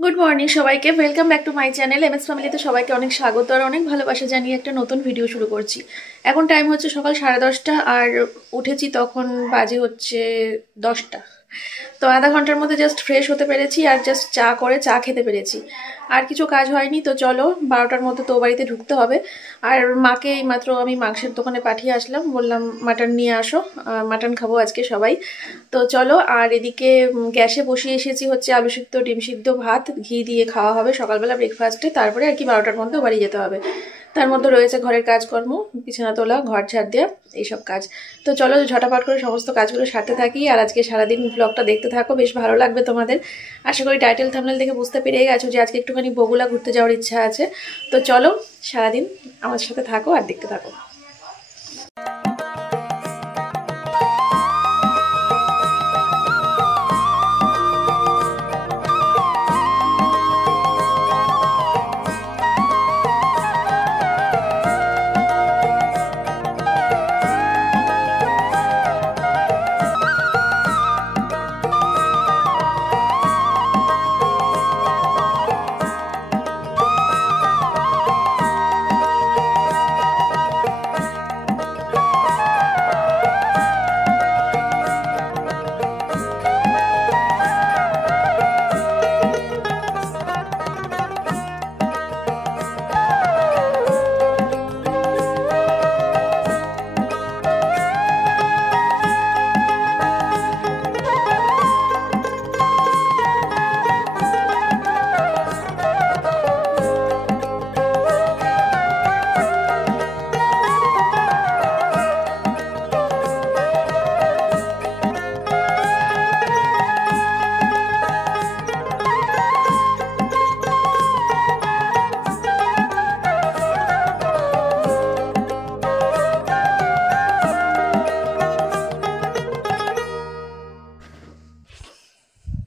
Good morning সবাইকে, welcome back to my channel MS ফ্যামিলিতে সবাইকে অনেক স্বাগত আর অনেক ভালোবাসা জানিয়ে একটা নতুন ভিডিও শুরু করছি। এখন টাইম হচ্ছে সকাল 10:30 আর উঠেছি তখন বাজে হচ্ছে 10টা। তো আধা ঘন্টার মধ্যে জাস্ট ফ্রেশ হতে পেরেছি আর জাস্ট চা খেতে পেরেছি, আর কিছু কাজ হয়নি। তো চলো 12টার মধ্যে তো বাড়িতে ঢুকতে হবে। আর মাকে এইমাত্র আমি মাংসের দোকানে পাঠিয়ে আসলাম, বললাম মাটন নিয়ে আসো, মাটন খাবো আজকে সবাই। তো চলো, আর এদিকে গ্যাসে বসিয়ে এসেছি হচ্ছে আলু সিদ্ধ, ডিম সিদ্ধ, ভাত ঘি দিয়ে খাওয়া হবে সকালবেলা ব্রেকফাস্টে। তারপরে আর কি 12টার মধ্যে বাড়ি যেতে হবে। তার মধ্যে রয়েছে ঘরের কাজকর্ম, বিছানা তোলা, ঘর ঝাড় দেওয়া, এইসব কাজ। তো চলো ঝটাপট করে সমস্ত কাজগুলো সারতে থাকি আর আজকে সারাদিন ব্লগটা দেখতে থাকো, বেশ ভালো লাগবে তোমাদের। আশা করি টাইটেল থাম্বনেল দেখে বুঝতে পেরেই গেছো যে আজকে একটুখানি বগুলা ঘুরতে যাওয়ার ইচ্ছা আছে। তো চলো সারাদিন আমার সাথে থাকো আর দেখতে থাকো।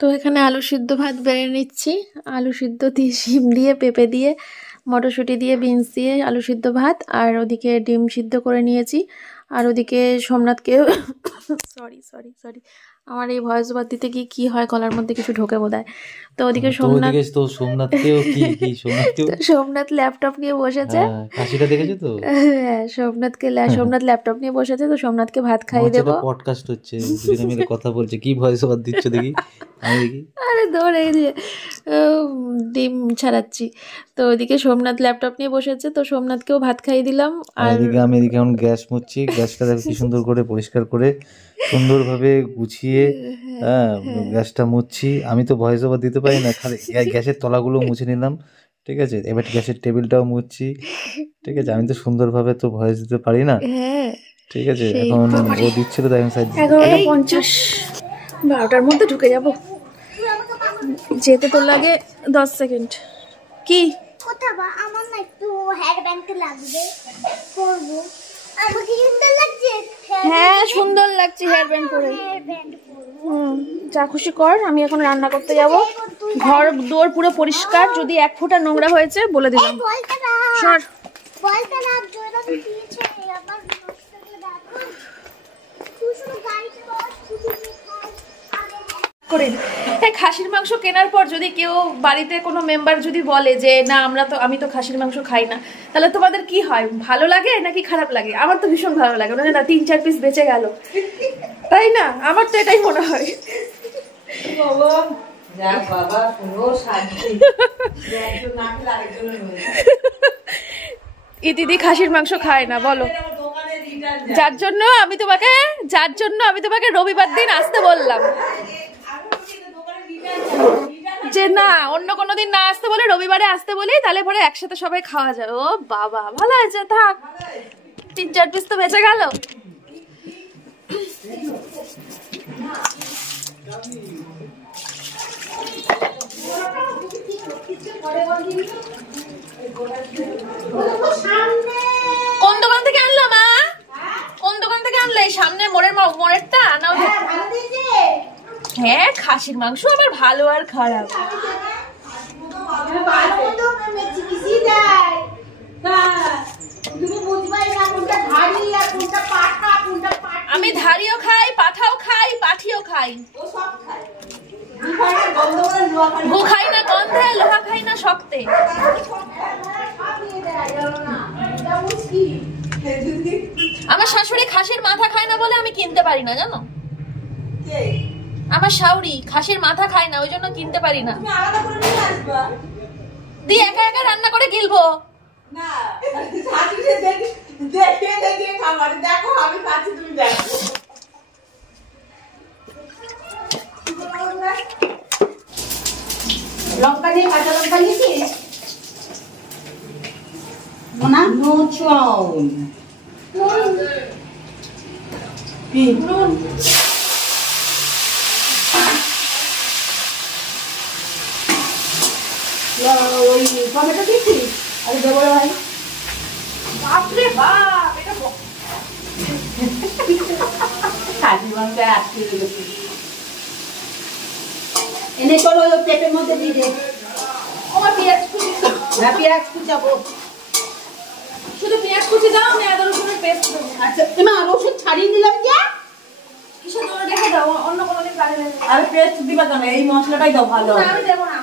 তো এখানে আলু সিদ্ধ ভাত বেড়ে নিচ্ছি, আলু সিদ্ধ দিয়ে, শিম দিয়ে, পেঁপে দিয়ে, মটরশুঁটি দিয়ে, বিনস দিয়ে আলু সিদ্ধ ভাত। আর ওদিকে ডিম সিদ্ধ করে নিয়েছি। আর ওদিকে সোমনাথকে সরি সরি সরি আমার এই ভয়েস ওভার দিতে গিয়ে কি হয়, গলার মধ্যে কিছু ঢোকে বোধহয়। তো ওদিকে সোমনাথ ল্যাপটপ নিয়ে বসেছে। হ্যাঁ, সোমনাথ ল্যাপটপ নিয়ে বসেছে। তো সোমনাথকে ভাত খাইয়ে দেবো। পডকাস্ট হচ্ছে, দুজনে মিলে কথা বলছে, কি ভয়েস ওভার দিচ্ছ দেখি। আরে দৌড়ে দিয়ে ডিম ছাড়াচ্ছি। তো ওইদিকে সোমনাথ ল্যাপটপ নিয়ে বসেছে, তো সোমনাথকেও ভাত খাইয়ে দিলাম। আর আমি এদিকে এখন গ্যাস মুছছি। গ্যাসটা দেখো কি সুন্দর করে পরিষ্কার করে সুন্দরভাবে গুছিয়ে গ্যাসটা মুছছি। আমি তো ভয়েস ওভার দিতে পারি না, খালি গ্যাসের তলাগুলো মুছে নিলাম, ঠিক আছে। এবার গ্যাসের টেবিলটাও মুছছি, ঠিক আছে। আমি তো সুন্দরভাবে তো ভয়েস দিতে পারি না, ঠিক আছে। এখন ও দিচ্ছিল, তাই আমি সাইড 11:50, 12টার মধ্যে ঢুকে যাব। যেতে তো লাগে 10 সেকেন্ড। কি কোথাও আমার না একটু হেয়ার ব্যান্ড লাগবে, করব। আমাকে সুন্দর লাগছে। হ্যাঁ সুন্দর লাগছে হেয়ার ব্যান্ড পরে। যা খুশি কর, আমি এখন রান্না করতে যাব। ঘর দোর পুরো পরিষ্কার, যদি 1 ফুটা নোংরা হয়েছে বলে দিলাম। সর বলতে না জোরে দিয়েছে আবার নষ্টকে দেখো। শুধু গাড়িতে বস, শুধু করে এই খাসির মাংস কেনার পর যদি কেউ বাড়িতে কোনো মেম্বার যদি বলে যে না আমি তো খাসির মাংস খাই না, তাহলে তোমাদের কি হয়? ভালো লাগে নাকি খারাপ লাগে? আমার তো ভীষণ ভালো লাগে, মানে না 3-4 পিস বেঁচে গেল, তাই না? আমার তো এটাই মনে হয়। দিদি খাসির মাংস খায় না বলো, যার জন্য আমি তোমাকে রবিবার দিন আসতে বললাম যে না অন্য কোনো দিন না আসতে বলে, রবিবারে আসতে বলি, তাহলে পরে একসাথে সবাই খাওয়া যাবে। ও বাবা, ভালো হয়েছে, থাক 3-4 পিস তো বেঁচে গেল। কোন দোকান থেকে আনলো মা? কোন দোকান থেকে আনলে? সামনে মোড়েরটা না? হ্যাঁ, খাসির মাংস আবার ভালো আর খারাপ? আমি ধারিও খাই, পাঠাও খাই, পাঠিও খাই, গু খাই না গন্ধে, লোহা খাই না শক্তে। আমার শাশুড়ি খাসির মাথা খায় না বলে আমি কিনতে পারি না, জানো? আমার শাশুড়ি খাসির মাথা খায় না, ওই জন্য কিনতে পারি না। দিয়ে একা একা রান্না করে গিলবো। লঙ্কা দিয়ে কাঁচা লঙ্কা নিয়েছিস না? নো চাউন কি ওই টমেটো দিয়েছিস? আরে দেবো রে ভাই। বাপরে বাপ, এটা কাজু লঙ্কা আটকে গেছে। এনে চলো ওই পেঁপের মধ্যে দিয়ে দে। আমার পেঁয়াজ কুচি, হ্যাঁ পেঁয়াজ কুচাবো। শুধু পেঁয়াজ কুচি দাও, আমি আদা রসুনের পেস্ট দেবো। আচ্ছা মা রসুন ছাড়িয়ে দিলাম যে। কিসের জন্য রেখে দাও, অন্য কোনো দিন কাজে লাগবে। আর পেস্ট দিবা কেন? এই মশলাটাই দাও ভালো না, হবে। আমি দেবো না,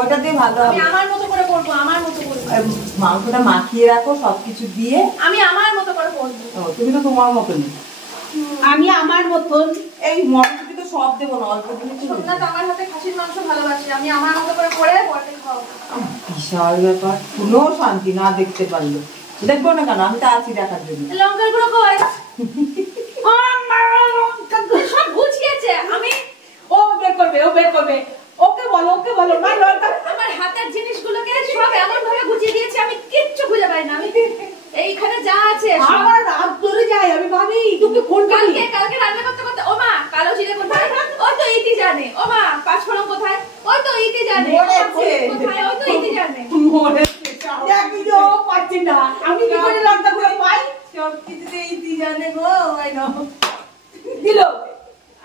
ওটা দিয়ে ভালো আমি হবে। আমার মতো করে করবো, আমার মতো করে। মাংসটা মাখিয়ে রাখো সবকিছু দিয়ে। আমি আমার মতো করে করবো। ও, তুমি তো তোমার মতনই। আমি আমার মতন। এই মটরশুঁটি তো সব দেবো না, অল্প দিলে তো হয়ে সোমনাথ আমার হাতে খাসির মাংস ভালোবাসে, আমি আমার মতো করে বরকে খাওয়াবো। যাবে। বিশাল ব্যাপার, কোনো শান্তি না দেখতে পারলো। দেখবো না কেন, আমি তো আছি দেখার জন্য। লঙ্কার গুঁড়ো কই? সব গুছিয়েছে, আমি ও বের করবে, ও বের করবে। ওকে বলো মা লঙ্কা। আমার হাতের জিনিসগুলোকে সব এমন ভাবে গুছিয়ে দিয়েছি, আমি কিচ্ছু খুঁজে পাই না। আমি এইখানে যা আছে সব- আমার রাত ধরে যায়, আমি ভাবি তোকে ফোন করি। কালকে রান্না করতে করতে, ও মা কালো জিরে কোথায়? ওই তো ইতি জানে। ও মা পাঁচফোড়ন কোথায়? ওই তো ইতি জানে। মরেছে। কোথায়? ওই তো ইতি জানে। দেখি তো পাচ্ছি না, আমি কি করে লঙ্কা গুলো পাই? সব কিছুতে ইতি জানে গো, ওই নাও। দিল।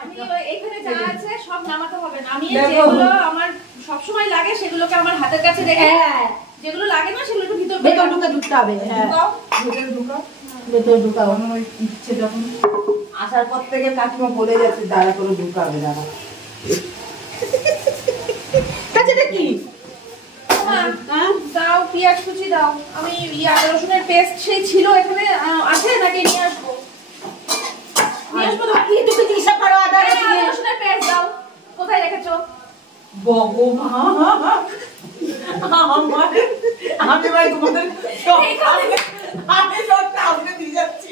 আমি এইখানে যা আছে সব নামাতে হবে না। আমি দেখো। যেগুলো আমার সবসময় লাগে সেগুলোকে আমার হাতের কাছে রেখে, হ্যাঁ যেগুলো লাগে না সেগুলো একটু ভিতর ভেতর ঢুকতে হবে। হ্যাঁ ঢুকাও, ভেতরে ঢুকাও। ভেতর ঢুকাও। তখন ওই ইচ্ছে যখন আসার পর থেকে কাকিমা বলে যাচ্ছে দাঁড়া করে ঢুকাবে, দাঁড়া। কাছে দেখি। হ্যাঁ, হ্যাঁ দাও পেঁয়াজ কুচি দাও। আমি আদা রসুনের পেস্ট সেই ছিল এখানে, আছে নাকি নিয়ে আসবো? নিয়ে আসবো তো? কি তুমি জিজ্ঞাসা করো আদা আরে, আদা রসুনের? রসুনের পেস্ট দাও। কোথায় রেখেছো? ভগবান, আমি ভাই তোমাদের সব আমি সব কাউকে দিয়ে যাচ্ছি।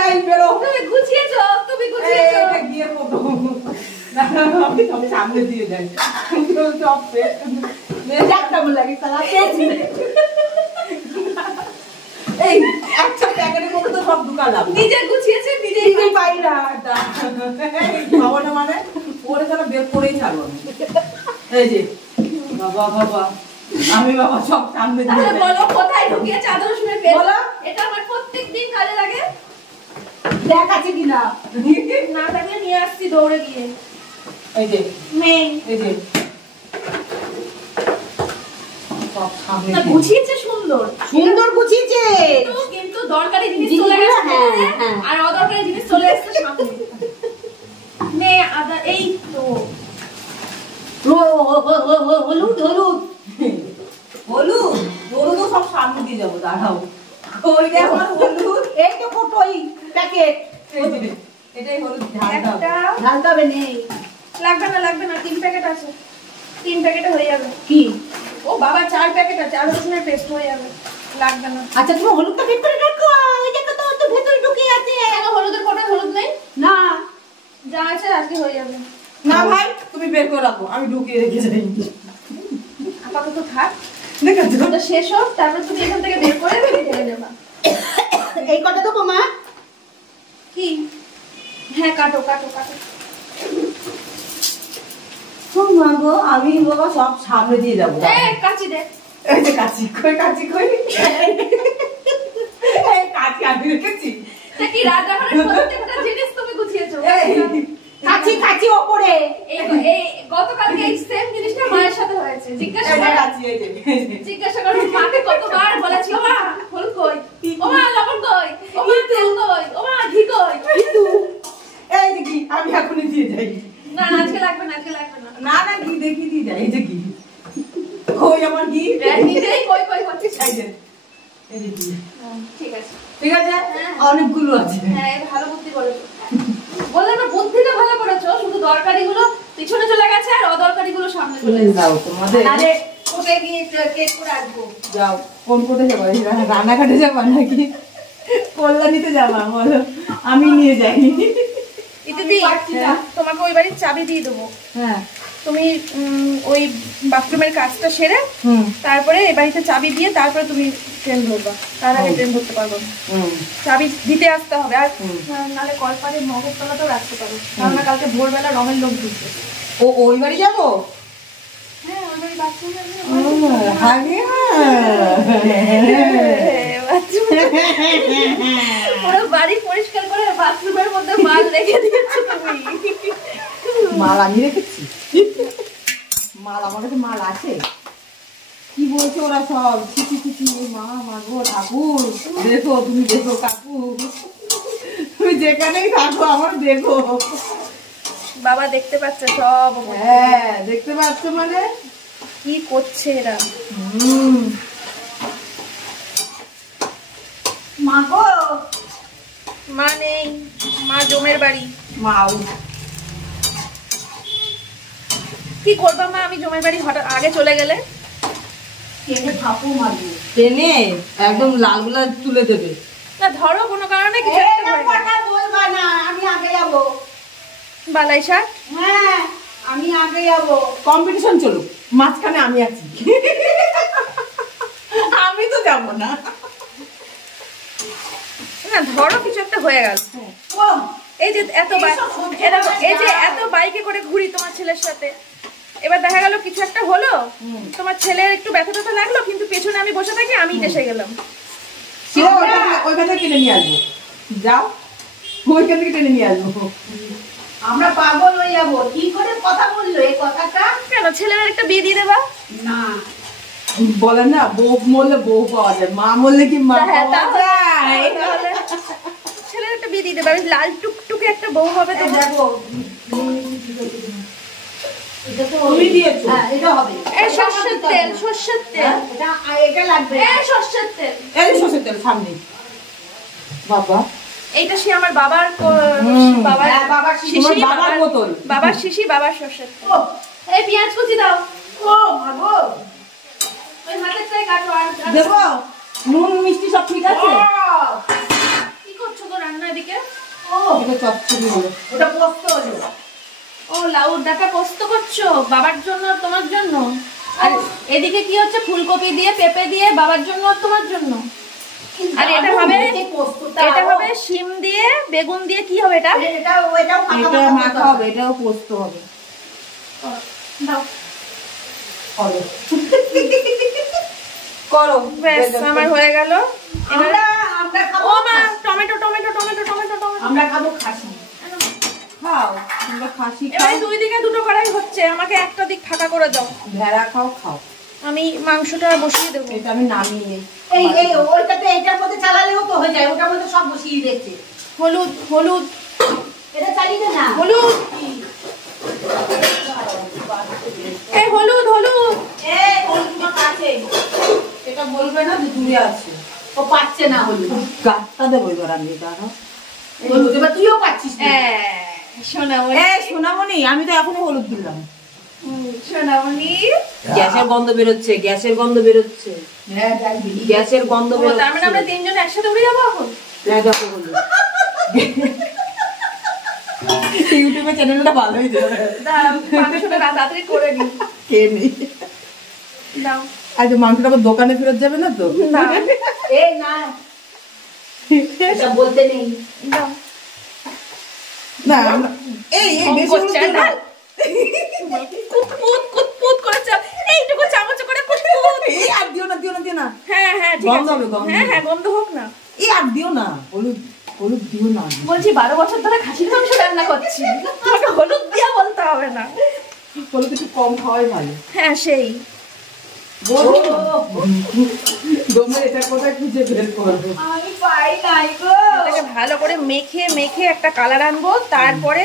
এই বেরো। তুমি গুছিয়েছো, তুমি গুছিয়েছো। এটা গিয়ে কত না, আমি সব সামনে দিয়ে যাই। সব পেট দেখ কেমন লাগে সালা পেয়েছি। এই একটা প্যাকেটের মধ্যে তো সব ঢুকালাম। নিজে গুছিয়েছে, নিজেই নিজেই পাই না। খাওয়াটা মানে ওরে যেন বের করেই ছাড়বো আমি। এই যে বাবা আমি বাবা সব সামনে দিয়ে তাহলে যাই। বলো কোথায় ঢুকিয়েছে আদা রসুনের পেস্ট? বলো। এটা আমার প্রত্যেকদিন কাজে লাগে। দেখ আছে কিনা। না থাকলে নিয়ে আসছি দৌড়ে গিয়ে। এই যে নেই। এই যে সব সামনে না দিয়ে। গুছিয়েছে সুন্দর, সুন্দর গুছিয়েছে। কিন্তু দরকারি জিনিস জিনিসগুলো, চলে গেছে হ্যাঁ, সামনে, হ্যাঁ। আর অদরকারি জিনিস চলে এসেছে সামনে। নে আদা, এই তো হলুদ হলুদ হলুদও সব সামনে দিয়ে যাবো, দাঁড়াও। ওই যে আমার হলুদ, এই তো কতই প্যাকেট। এই যে, এটাই হলুদ ঢালতে হবে। একটা ঢালতে হবে নেই। লাগবে না 3 প্যাকেট আছে, 3 প্যাকেটে হয়ে যাবে। কি ও বাবা 4 প্যাকেট আছে, আদা রসুনের পেস্ট হয়ে যাবে, লাগবে না। আচ্ছা তুমি হলুদটা বের করে রাখো। ওই দেখো তো তো ভেতরে ঢুকে আছে। কেন হলুদের কোটায় হলুদ নেই? না যা আছে আজকে হয়ে যাবে। না ভাই তুমি বের করে রাখো, আমি ঢুকিয়ে রেখে যাই। আপাতত থাক, দেখেছো? ওটা শেষ হোক, তারপর তুমি এখান থেকে বের করে তুমি ঢেলে দেবা। এই কটা দেবো মা? কি? হ্যাঁ কাটো। ও মা গো, আমি বাবা সব সামনে দিয়ে যাবো। কাচি দে। এই যে কাচি কই এই কাচি আমি রেখেছি। তা কি রান্নাঘরের প্রত্যেকটা জিনিস তুমি গুছিয়েছো? কাছি ওপরে। এই গতকালকে এই সেম জিনিসটা মায়ের সাথে হয়েছে। জিজ্ঞাসা এই যে করো, কাচি, এই যে। জিজ্ঞাসা করো মাকে কতবার বলেছি, ও মা হলুদ কই, ও মা লবণ কই, ও মা তেল কই, ও মা ঘি কই। এই যে কি, আমি এখনই দিয়ে যাই। না আজকে কি যায়? এই যে কি? কই আমার কি? নিজেই কই কই করছিস। এই যে, এই যে কি? ঠিক আছে। ঠিক আছে? অনেকগুলো আছে। হ্যাঁ, ভালো বুদ্ধি করেছো। বললাম না বুদ্ধিটা ভালো করেছো, শুধু দরকারি গুলো পিছনে চলে গেছে আর অদরকারি গুলো সামনে চলে এসেছে। দাও তোমাদের। আরে কোটে গিয়ে কেক করে আসবো। যাও, কোন কোটে যাবো? রান্নাঘাটে যাবা নাকি কল্যাণীতে যাবা? বলো, আমি নিয়ে যাই। দিদি, তোমাকে ওই বাড়ির চাবি দিয়ে দেবো। হ্যাঁ, তুমি ওই বাথরুমের কাজটা সেরে তারপরে এই বাড়িতে চাবি দিয়ে তারপরে তুমি ট্রেন ধরবা। তার আগে ট্রেন ধরতে পারবো না। চাবি দিতে আসতে হবে। আর নাহলে কলপারে মগজতলাটাও রাখতে পারো, কারণ না কালকে ভোরবেলা রঙের লোক ঢুকবে। ও ওই বাড়ি যাবো? হ্যাঁ, ওই বাড়ি বাথরুমে পুরো বাড়ি পরিষ্কার করে বাথরুমের মধ্যে মাল রেখে দিয়েছো তুমি। মাল আমি রেখেছি। মাল আমার কাছে মাল আছে। কি বলছো ওরা সব? ছিচি ছিচি, মা মাগো ঠাকুর, দেখো তুমি, দেখো কাকু, তুমি যেখানেই থাকো আমার দেখো। বাবা দেখতে পাচ্ছে সব। হ্যাঁ, দেখতে পাচ্ছ মানে কি করছে এরা? মাগো, মা নেই, মা জমের বাড়ি। মাও কি করবা মা, আমি জমের বাড়ি হঠাৎ আগে চলে গেলে? টেনে থাপু মারবে, টেনে একদম লাল গুলা তুলে দেবে। না ধরো কোনো কারণে কিছু একটা হয়ে গেল। কথা বলবা না, আমি আগে যাবো। বালাই শাক। হ্যাঁ, আমি আগে যাবো। কম্পিটিশন চলুক, মাঝখানে আমি আছি। আমি তো যাবো না। না ধরো কিছু একটা হয়ে গেল। এই যে এত এই যে এত বাইকে করে ঘুরি তোমার ছেলের সাথে, এবার দেখা গেল কিছু একটা হলো, তোমার ছেলের একটু ব্যথা ট্যাথা লাগলো, কিন্তু পেছনে আমি বসে থাকি, আমি এসে গেলাম। ওইখান থেকে টেনে নিয়ে আসবো। যাও, ওইখান থেকে টেনে নিয়ে আসবো। আমরা পাগল হয়ে যাবো। কি করে কথা বললো এই কথাটা? কেন ছেলের একটা বিয়ে দিয়ে দেবা? না, বলে না, বউ মরলে বউ পাওয়া যায়, মা মরলে কি মা হ্যাঁ, পাওয়া যায়? তাহলে ছেলের একটা বিয়ে দিয়ে দেবে, আমি লাল টুকটুকে একটা বউ হবে তো। দেখো এটা তো তুমি দিয়েছো। হ্যাঁ, এটা হবে। এই সর্ষের তেল, সর্ষের তেল, এটা লাগবে। এই সর্ষের তেল। এই সরষের তেল সামনে। বাবা, এইটা সে আমার বাবার বাবার হ্যাঁ, বাবার শিশি, শিশি, তোমার বাবার বোতল। বাবার শিশি, বাবার সর্ষের তেল। ও, এই পেঁয়াজ কুচি দাও। ও মাগো, ওই হাতেরটাই কাটো। আর দেবো নুন মিষ্টি সব ঠিক আছে? কি করছো গো রান্না এদিকে? ও এটা চচ্চড়ি হলো। ওটা পোস্ত হলো। ও লাউ ডাঁটা পোস্ত করছো বাবার জন্য আর তোমার জন্য? আর এদিকে কি হচ্ছে? ফুলকপি দিয়ে, পেঁপে দিয়ে, বাবার জন্য আর তোমার জন্য। আর এটা হবে, এটা হবে শিম দিয়ে, বেগুন দিয়ে। কি হবে এটা? এটাও এটা মাখা হবে, এটাও পোস্ত হবে। দাও। করো করো, ব্যাস আমার হয়ে গেল। এবার আমরা খাবো। ও মা, tomato tomato tomato tomato tomato. আমরা খাবো খাসি। খাও, তোমরা খাসি খাও, এবারে দুই দিকে দুটো কড়াই হচ্ছে, আমাকে একটা দিক ফাঁকা করে দাও। ভেড়া খাও, খাও। আমি মাংসটা বসিয়ে দেবো। এটা আমি নামিয়ে নেই। এই এই ওইটাতে এটার মধ্যে চালালেও তো হয়ে যায়। ওটার মধ্যে সব বসিয়ে দিচ্ছে। হলুদ হলুদ এটা চালিয়ে দে না। হলুদ, এই হলুদ হলুদ। এই হলুদ মা কাছে। এটা বলবে না যে দূরে আছে। ও পাচ্ছে না হলুদ। গাছটা দেবো এবার আমি, দাঁড়াও। হলুদ এবার তুইও পাচ্ছিস না। সোনামণি, সোনামণি, আমি তো এখনই হলুদ দিলাম। সোনামণি। গ্যাসের গন্ধ বেরোচ্ছে, গ্যাসের গন্ধ বেরোচ্ছে, হ্যাঁ যাবি। গ্যাসের গন্ধ ও তার মানে আমরা তিনজন একসাথে উড়ে যাবো এখন? দেখো হলুদ। ইউটিউবে চ্যানেলটা ভালো হয়ে যাবে। দাঁড়াও, মাংসটা তাড়াতাড়ি করে নি। খেয়ে নেই। দাও। আজ মাংসটা আবার দোকানে ফেরত যাবে না তো? না, এই না, এটা বলতে নেই। দাও। না আমরা- এই এই বেশি হলুদ দিও না। কুতকুত কুতকুত করে এইটুকু চামচ করে কুতকুত। এই আর দিও না, দিও না, দিও না। হ্যাঁ হ্যাঁ ঠিক গন্ধ আছে। হবে, গন্ধ হ্যাঁ হবে। হ্যাঁ গন্ধ হোক না। এই আর দিও না, হলুদ হলুদ দিও না। বলছি 12 বছর ধরে খাসির মাংস রান্না করছি, তোমাকে হলুদ দিয়া বলতে হবে না। হলুদ একটু কম খাওয়াই ভালো। হ্যাঁ সেই তোমরা এটা কোথায় খুঁজে বের করবো? আমি পাই নাই গো। এটাকে ভালো করে মেখে মেখে একটা কালার আনবো, তারপরে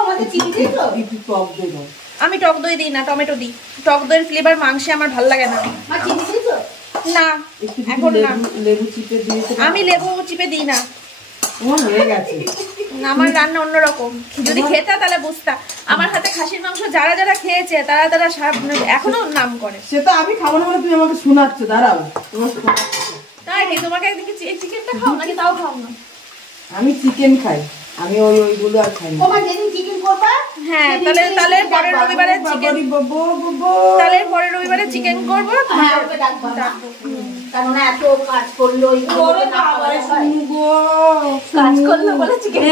আমাদের চিনি দিয়েছো? একটু টক দেবো। আমি টক দই দিই না, টমেটো দিই। টক দইয়ের ফ্লেভার মাংসে আমার ভালো লাগে না। না এখন না, লেবু চিপে দিয়েছে। আমি লেবু চিপে দিই না, তোমার হয়ে গেছে। আমার রান্না অন্যরকম। যদি খেতা তাহলে বুঝতা। আমার হাতে খাসির মাংস যারা যারা খেয়েছে তারা তারা এখনো নাম করে। সে তো আমি খাবো না বলে তুমি আমাকে শোনাচ্ছ, দাঁড়াও। তাই কি তোমাকে একদিকে চিকেনটা খাও নাকি তাও খাও না? আমি চিকেন খাই, আমি ওইগুলো আর খাই না। হ্যাঁ তাহলে পরের রবিবারে চিকেন, তাহলে পরের রবিবারে চিকেন করবো। কারণ এত কাজ করলো কাজ করলো বলে চিকেন,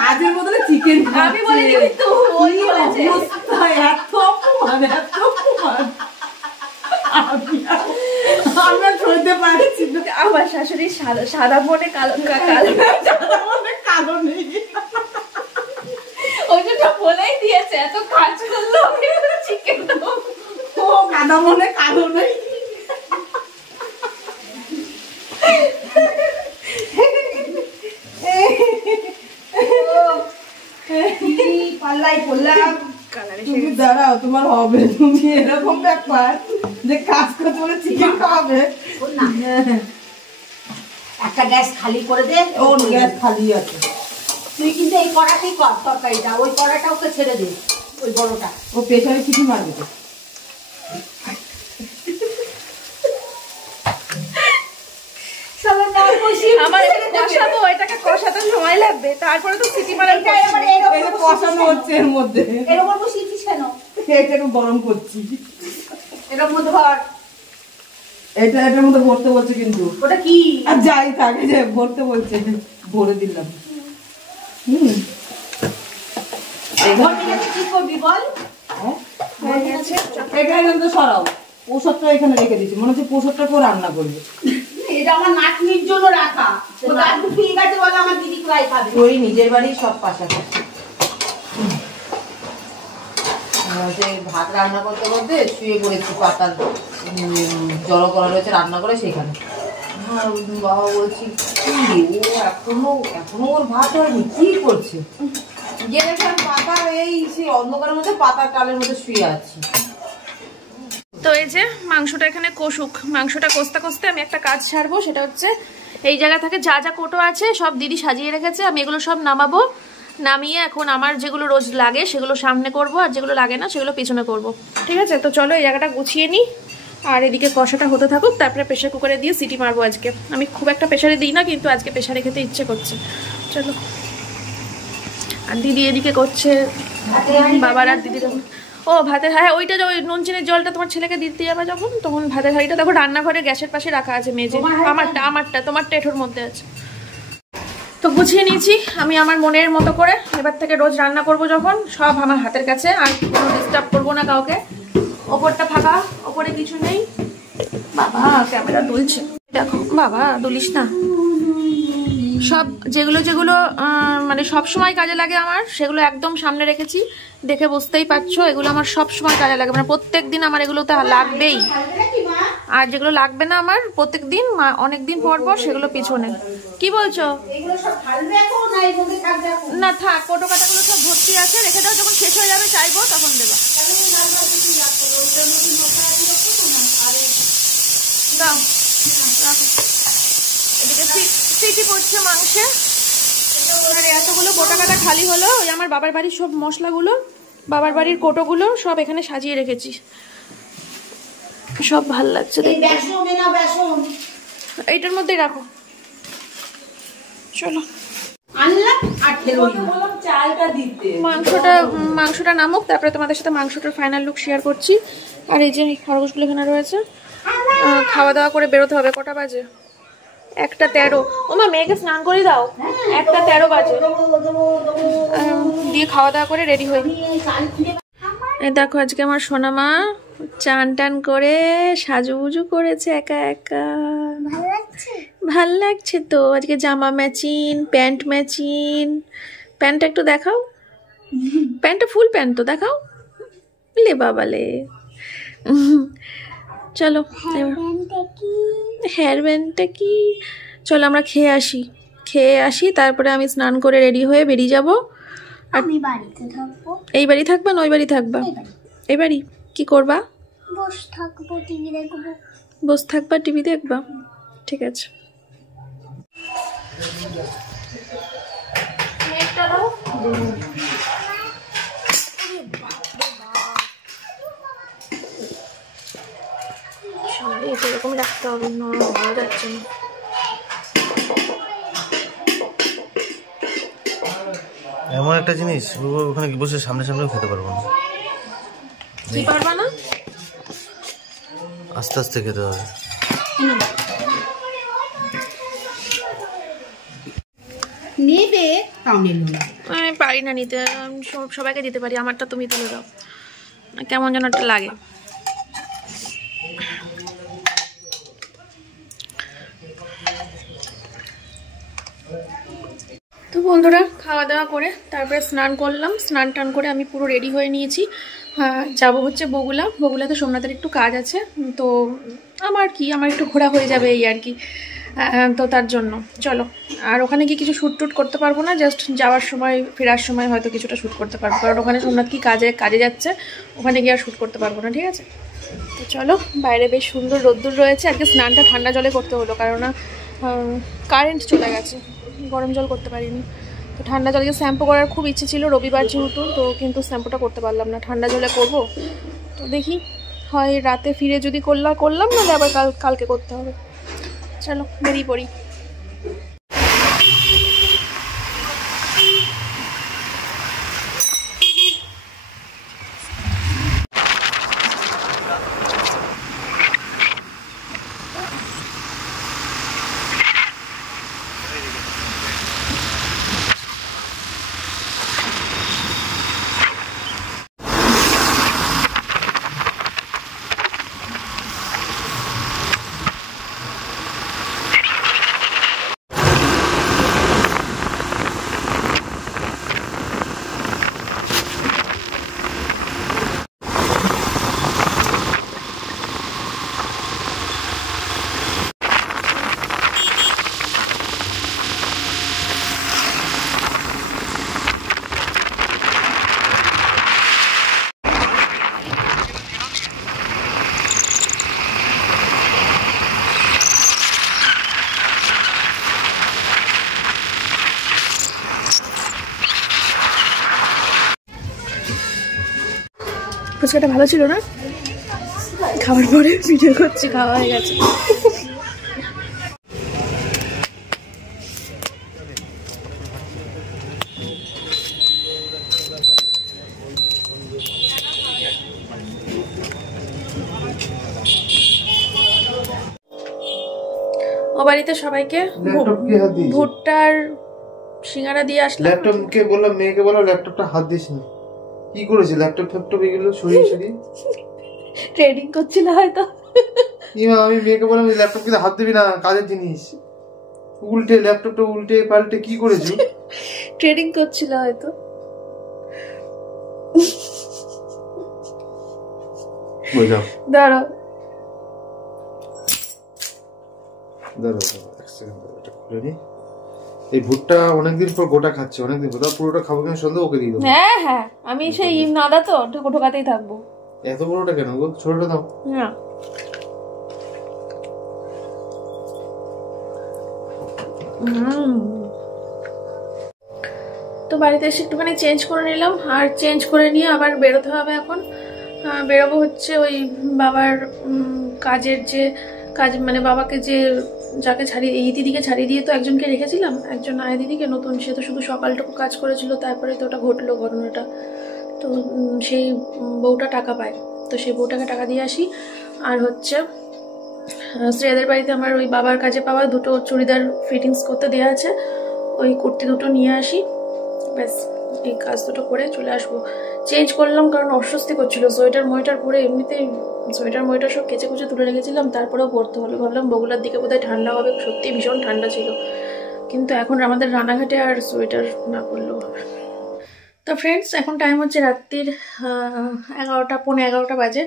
কাজের বদলে চিকেন আমি বলিনি কিন্তু ওই বলেছে। এত অপমান, এত অপমান আমরা সইতে পারছি না। আমার শাশুড়ি সাদা মনে কালো কালো কারণ নেই, ওই জন্য বলেই দিয়েছে এত কাজ করলো চিকেন। ও কাদা মনে কালো নেই। পাল্লাই পড়লাম। তুমি দাঁড়াও, তোমার হবে। তুমি এরকম ব্যাপার যে কাজ করতে বলে চিকেন খাওয়াবে। একটা গ্যাস খালি করে দে। ওর গ্যাস খালি আছে। তুই কিন্তু এই কড়াটাই কর তরকারিটা, ওই কড়াটা ওকে ছেড়ে দে, ওই বড়টা। ও প্রেসারে চিঠি মারবে তো। আমার কষাবো, এটাকে কষাতে সময় লাগবে, তারপরে তো সিটি মারার কষানো হচ্ছে এর মধ্যে। এর উপর বসিয়েছিস কেন? এটা একটু গরম করছি। এটার মধ্যে ভর। এটার মধ্যে ভরতে বলছে কিন্তু। ওটা কি? আর যাই থাকে যে ভরতে বলছে, ভরে দিলাম। কি করবি বল? এখানে তো সরাও, পোশাকটা এখানে রেখে দিচ্ছি, মনে হচ্ছে পোশাকটা কেউ রান্না করবে। এটা আমার নাতনির জন্য রাখা। ও দাদু ঠিক আছে বলে আমার দিদি ফ্রাই খাবে। ওই নিজের বাড়ি সব পাশাপাশি। ভাত রান্না করতে করতে শুয়ে পড়েছি, পাতা জড়ো করা রয়েছে রান্না করে সেখানে। বাবা বলছি ও এখনো ওর ভাত হয়নি, কি করছে? গিয়ে দেখলাম পাতা, এই সেই অন্ধকারের মধ্যে পাতার টালের মধ্যে শুয়ে আছি। তো এই যে মাংসটা এখানে কষুক, মাংসটা কষতে কষতে আমি একটা কাজ ছাড়বো, সেটা হচ্ছে এই জায়গা থেকে যা যা কোটো আছে সব দিদি সাজিয়ে রেখেছে, আমি এগুলো সব নামাবো। নামিয়ে এখন আমার যেগুলো রোজ লাগে সেগুলো সামনে করব, আর যেগুলো লাগে না সেগুলো পিছনে করব। ঠিক আছে, তো চলো এই জায়গাটা গুছিয়ে নিই, আর এদিকে কষাটা হতে থাকুক, তারপরে প্রেশার কুকারে দিয়ে সিটি মারবো। আজকে আমি খুব একটা প্রেশারে দিই না, কিন্তু আজকে প্রেশারে খেতে ইচ্ছে করছে। চলো। আর দিদি এদিকে করছে, বাবার আর দিদির। ও ভাতের, হ্যাঁ ওইটা ওই নুন চিনির জলটা তোমার ছেলেকে দিতে যাবে যখন, তখন ভাতের হাঁড়িটা দেখো রান্নাঘরে গ্যাসের পাশে রাখা আছে মেজে। আমারটা তোমার টেঠোর মধ্যে আছে। তো গুছিয়ে নিয়েছি আমি আমার মনের মতো করে। এবার থেকে রোজ রান্না করব যখন, সব আমার হাতের কাছে, আর কোনো ডিস্টার্ব করবো না কাউকে। ওপরটা ফাঁকা, ওপরে কিছু নেই। বাবা ক্যামেরা দুলছে, দেখো বাবা দুলিস না। সব যেগুলো যেগুলো মানে সব সময় কাজে লাগে আমার, সেগুলো একদম সামনে রেখেছি, দেখে বুঝতেই পারছো। এগুলো আমার সব সময় কাজে লাগে, মানে প্রত্যেক দিন আমার এগুলো তো লাগবেই। আর যেগুলো লাগবে না আমার প্রত্যেক দিন, অনেকদিন পর পর সেগুলো পিছনে। কি বলছো? না থাক, কোটো কাটাগুলো সব ভর্তি আছে, রেখে দাও, যখন শেষ হয়ে যাবে চাইবো তখন দেবা। দাও রাখো। এদিকে সিটি পড়ছে মাংসে, আর এতগুলো গোটা কাটা খালি হলো। ওই আমার বাবার বাড়ির সব মশলাগুলো, বাবার বাড়ির কোটোগুলো সব এখানে সাজিয়ে রেখেছি, সব ভাল লাগছে দেখতে। এইটার মধ্যেই রাখো। চলো মাংসটা নামুক, তারপরে তোমাদের সাথে মাংসটার ফাইনাল লুক শেয়ার করছি। আর এই যে খরগোশগুলো এখানে রয়েছে, খাওয়া দাওয়া করে বেরোতে হবে। কটা বাজে? 1:13। ওমা মেয়েকে স্নান করে দাও, 1:13 বাজে। দিয়ে খাওয়া দাওয়া করে রেডি হই। এই দেখো আজকে আমার সোনামা চান টান করে সাজুগুজু করেছে একা একা। ভাল লাগছে তো। আজকে জামা ম্যাচিং, প্যান্ট ম্যাচিং। প্যান্টটা একটু দেখাও, প্যান্টটা ফুল প্যান্ট তো দেখাও। লে বাবালে, চলো হেয়ার ব্যান্ডটা কি। চলো আমরা খেয়ে আসি, তারপরে আমি স্নান করে রেডি হয়ে বেরিয়ে যাব। আমি বাড়িতে থাকবো। এই বাড়ি থাকবা না ওই বাড়ি থাকবা? এই বাড়ি। কি করবা? বসে থাকবো, টিভি দেখবো। বস থাকবা, টিভি দেখবা? ঠিক আছে। এরকম রাখতে হবে, ভালো যাচ্ছে না। এমন একটা জিনিস ওখানে বসে সামনে সামনেও খেতে পারবো না। কি পারবা না? আস্তে আস্তে খেতে হবে। নেবে তাও নিল না। আমি পারি না নিতে, আমি সবাইকে দিতে পারি, আমারটা তুমি তুলে দাও। কেমন যেন একটা লাগে। তো বন্ধুরা, খাওয়া দাওয়া করে তারপরে স্নান করলাম। স্নান টান করে আমি পুরো রেডি হয়ে নিয়েছি। যাব হচ্ছে বগুলাতে সোমনাথের একটু কাজ আছে, তো আমার একটু ঘোরা হয়ে যাবে এই আর কি। তো তার জন্য চলো। আর ওখানে গিয়ে কিছু শ্যুট টুট করতে পারবো না, জাস্ট যাওয়ার সময় ফেরার সময় হয়তো কিছুটা শ্যুট করতে পারবো, কারণ ওখানে সোমনাথ কি কাজে যাচ্ছে, ওখানে গিয়ে আর শ্যুট করতে পারবো না। ঠিক আছে, তো চলো। বাইরে বেশ সুন্দর রোদ্দুর রয়েছে। আজকে স্নানটা ঠান্ডা জলে করতে হলো, কারণ কারেন্ট চলে গেছে, গরম জল করতে পারিনি। তো ঠান্ডা জলে শ্যাম্পু করার খুব ইচ্ছে ছিল রবিবার যেহেতু, তো কিন্তু শ্যাম্পুটা করতে পারলাম না, ঠান্ডা জলে করবো। তো দেখি হয় রাতে ফিরে যদি করলাম, নাহলে আবার কালকে করতে হবে। চলো বেরিয়ে পড়ি। ফুচকাটা ভালো ছিল না? খাওয়ার পরে ভিডিও করছি, খাওয়া হয়ে গেছে। ও বাড়িতে সবাইকে ভুট্টার সিঙ্গারা দিয়ে আসলাম। ল্যাপটপকে বললাম, মেয়েকে বললাম ল্যাপটপটা হাত দিস না। কি করেছে ল্যাপটপ ফ্যাপটপ এগুলো সরিয়ে ট্রেডিং করছিল হয়তো। আমি মেয়েকে বললাম ল্যাপটপ কিন্তু হাত দিবি না, কাজের জিনিস। ল্যাপটপটা উল্টে পাল্টে কি করেছো? ট্রেডিং করছিল হয়তো। দাঁড়াও এক সেকেন্ড, এটা খুলে নি। এই ভুট্টা অনেকদিন পর গোটা খাচ্ছে, অনেকদিন পর। পুরোটা খাবো কেন? সন্ধ্যা ওকে দিয়ে দেবো। হ্যাঁ, আমি সেই নাদা তো ঢোকাতেই থাকবো। এত বড়টা কেন গো? ছোটটা দাও না। তো বাড়িতে এসে একটুখানি চেঞ্জ করে নিলাম, আর চেঞ্জ করে নিয়ে আবার বেরোতে হবে এখন। বেরোবো হচ্ছে ওই বাবার কাজের যে কাজ, মানে বাবাকে যাকে ছাড়িয়ে, এই দিদিকে ছাড়িয়ে দিয়ে তো একজনকে রেখেছিলাম, একজন আয়া দিদিকে নতুন, সে তো শুধু সকালটুকু কাজ করেছিল, তারপরে তো ওটা ঘটলো ঘটনাটা। তো সেই বউটা টাকা পায়, তো সেই বউটাকে টাকা দিয়ে আসি। আর হচ্ছে শ্রেয়াদের বাড়িতে আমার ওই বাবার কাজে পাওয়া দুটো চুড়িদার ফিটিংস করতে দেওয়া আছে, ওই কুর্তি দুটো নিয়ে আসি, ব্যাস এই কাজ দুটো করে চলে আসবো। চেঞ্জ করলাম কারণ অস্বস্তি করছিল, সোয়েটার ময়েটার পরে, এমনিতেই সোয়েটার ময়েটার সব কেচে কুচে তুলে রেখেছিলাম, তারপরেও পরতে হলো। ভাবলাম বগুলার দিকে বোধহয় ঠান্ডা হবে, সত্যি ভীষণ ঠান্ডা ছিল, কিন্তু এখন আমাদের রানাঘাটে আর সোয়েটার না পরলেও হবে। তো ফ্রেন্ডস, এখন টাইম হচ্ছে রাত্রির 11টা, পৌনে 11টা বাজে।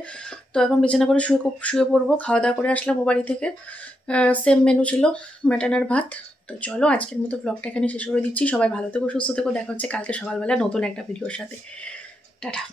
তো এখন বিছানা করে শুয়ে পড়বো। খাওয়া দাওয়া করে আসলাম ও বাড়ি থেকে, সেম মেনু ছিল, মাটন আর ভাত। তো চলো আজকের মতো ব্লগটা এখানে শেষ করে দিচ্ছি। সবাই ভালো থেকো, সুস্থ থেকো। দেখা হচ্ছে কালকে সকালবেলা নতুন একটা ভিডিওর সাথে। টাটা।